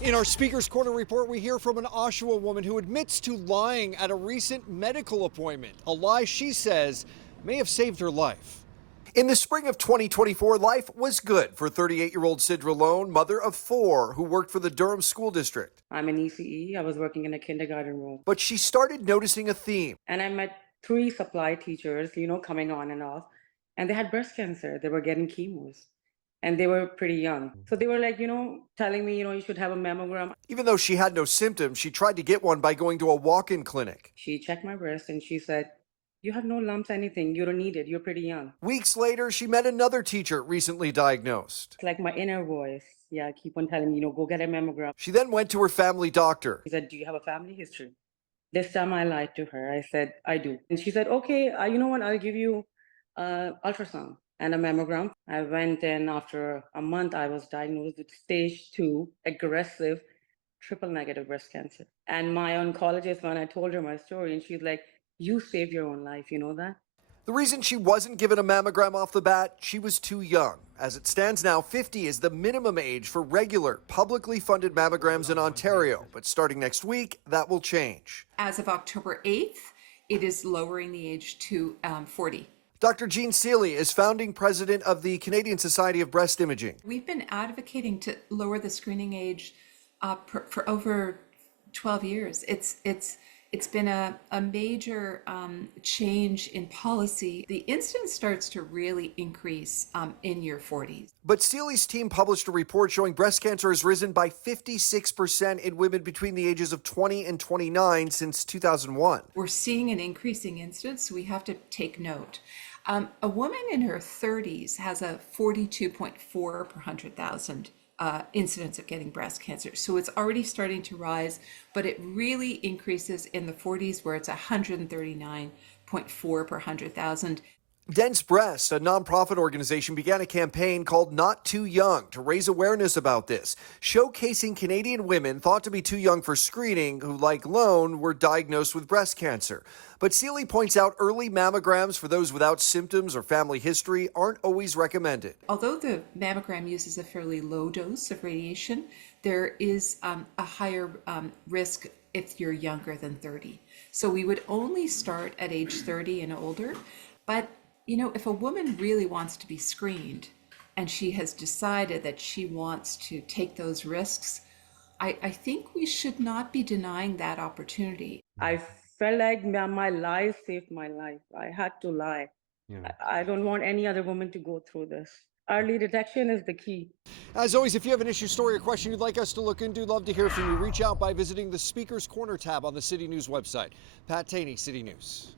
In our Speaker's Corner report, we hear from an Oshawa woman who admits to lying at a recent medical appointment, a lie she says may have saved her life. In the spring of 2024, life was good for 38-year-old Sidra Lone, mother of 4, who worked for the Durham School District. I'm an ECE. I was working in a kindergarten room. But she started noticing a theme. And I met 3 supply teachers, coming on and off. And they had breast cancer. They were getting chemos. And they were pretty young. So they were like, telling me, you should have a mammogram. Even though she had no symptoms, she tried to get one by going to a walk-in clinic. She checked my breast and she said, you have no lumps, anything. You don't need it. You're pretty young. Weeks later, she met another teacher recently diagnosed. It's like my inner voice. Yeah, keep on telling me, go get a mammogram. She then went to her family doctor. He said, do you have a family history? This time I lied to her. I said, I do. And she said, okay, you know what? I'll give you ultrasound and a mammogram. I went in. After a month, I was diagnosed with stage 2 aggressive triple negative breast cancer. And my oncologist, when I told her my story, and she's like, you saved your own life, you know that? The reason she wasn't given a mammogram off the bat, she was too young. As it stands now, 50 is the minimum age for regular, publicly funded mammograms in Ontario. But starting next week, that will change. As of October 8th, it is lowering the age to 40. Dr. Jean Seeley is founding president of the Canadian Society of Breast Imaging. We've been advocating to lower the screening age for over 12 years. It's been a major change in policy. The incidence starts to really increase in your 40s. But Seeley's team published a report showing breast cancer has risen by 56% in women between the ages of 20 and 29 since 2001. We're seeing an increasing incidence, so we have to take note. A woman in her 30s has a 42.4 per 100,000 incidence of getting breast cancer. So it's already starting to rise, but it really increases in the 40s where it's 139.4 per 100,000. Dense Breast, a nonprofit organization, began a campaign called Not Too Young to raise awareness about this, showcasing Canadian women thought to be too young for screening who, like Lone, were diagnosed with breast cancer. But Seeley points out early mammograms for those without symptoms or family history aren't always recommended. Although the mammogram uses a fairly low dose of radiation, there is a higher risk if you're younger than 30. So we would only start at age 30 and older. But if a woman really wants to be screened and she has decided that she wants to take those risks, I think we should not be denying that opportunity. I felt like my lie saved my life. I had to lie. Yeah. I don't want any other woman to go through this. Early detection is the key. As always, if you have an issue, story, or question you'd like us to look into, love to hear from you. Reach out by visiting the Speaker's Corner tab on the City News website. Pat Taney, City News.